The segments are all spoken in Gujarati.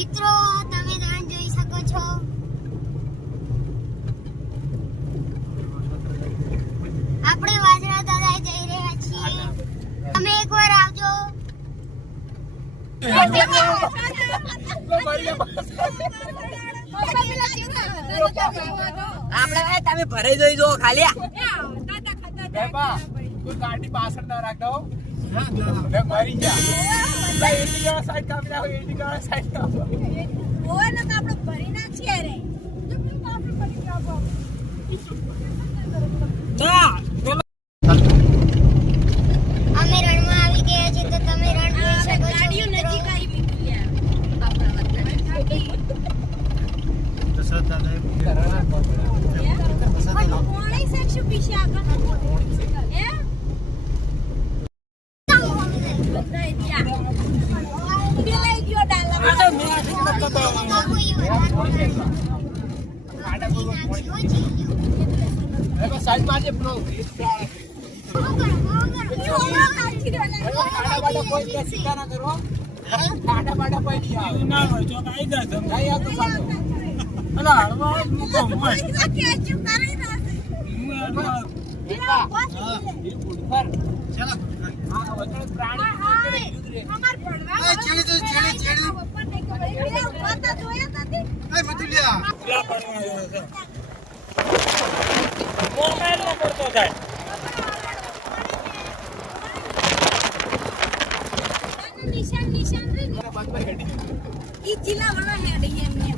મિત્રો તમે ત્યાં જોઈ શકો છો આપણે વાજરા દાદા જઈ રહ્યા છીએ તમે એકવાર આવજો આપણે તમે ભરે જોઈ જો ખાલી કોઈ ગાડી પાછળ ના રાખો મે મરી જા એટી ગાવા સાઈડ કાપી નાખો એટી ગાવા સાઈડ કાપો ઓય ને આપણે ભરી નાખીએ રે આપણે ભરી નાખો ના અમે રણમાં આવી ગયા છીએ તો તમે રણ જોઈ શકો છો ગાડીઓ નજીક આવી મિત્યા આપણા તો સદા દે કરના કોણે સેક્શન પીછે આગળ હે નહીં ત્યાં પેલા ગયો ડાલા સાઈડ માં જે બ્રો કોઈ સીધા ના કરો કાડા બાડા પડી આવે ના હોય તો આઈ જા તમે આઈ આ તો પાડો અલા હરવા મુકો મોય કે ચૂપ કરી ના દેખા પર ચલો હા વચન પ્રાણી અમાર ભણવા ચેડી તો ચેડી પપ્પા ને કે ભાઈ વાતા જોયા નથી એ મતુલિયા પેલા પડવા છે મોબાઈલ નો પડતો થાય નિશાન રે બાજુમાં હેડી ઈ જિલ્લા વાળા હેડી એમને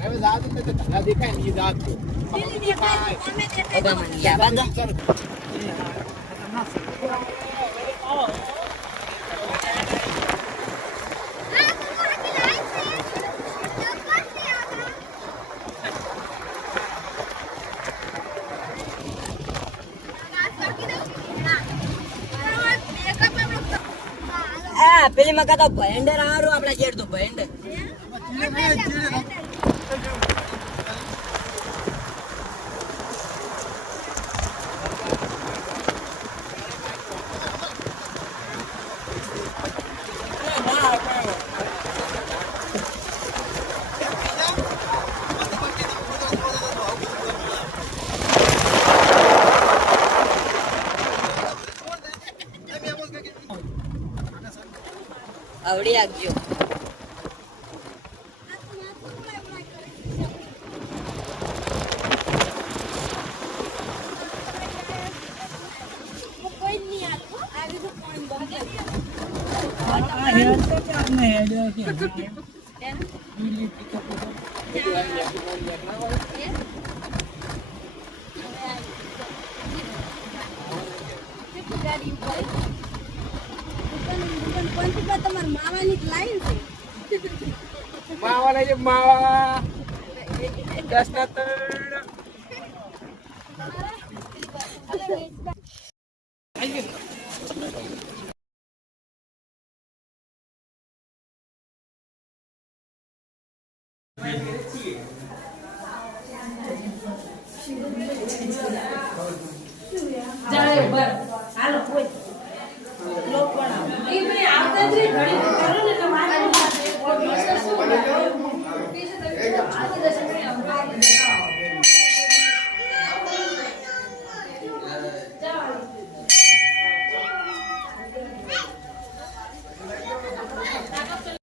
હવે જાત તો ધડા દેખાય ને એ જાત દિલ્હી દેખાય અમે દેખાય બધા મંડિયા બાંધો પેલી મકા તો ભયંડર હારું આપડા જેડ તો ભયંડર આવડી આપજો કોઈ નહીં આવી તો કોણ બંધ આ હેડ તો ચાને હેડ કે તમાર માવાની લાઈન છે માવા લઈ માવા 10 ના 3 જાય બર હાલો કોઈ લોક બનાવો એ ભાઈ આવતા જ રે ઘડી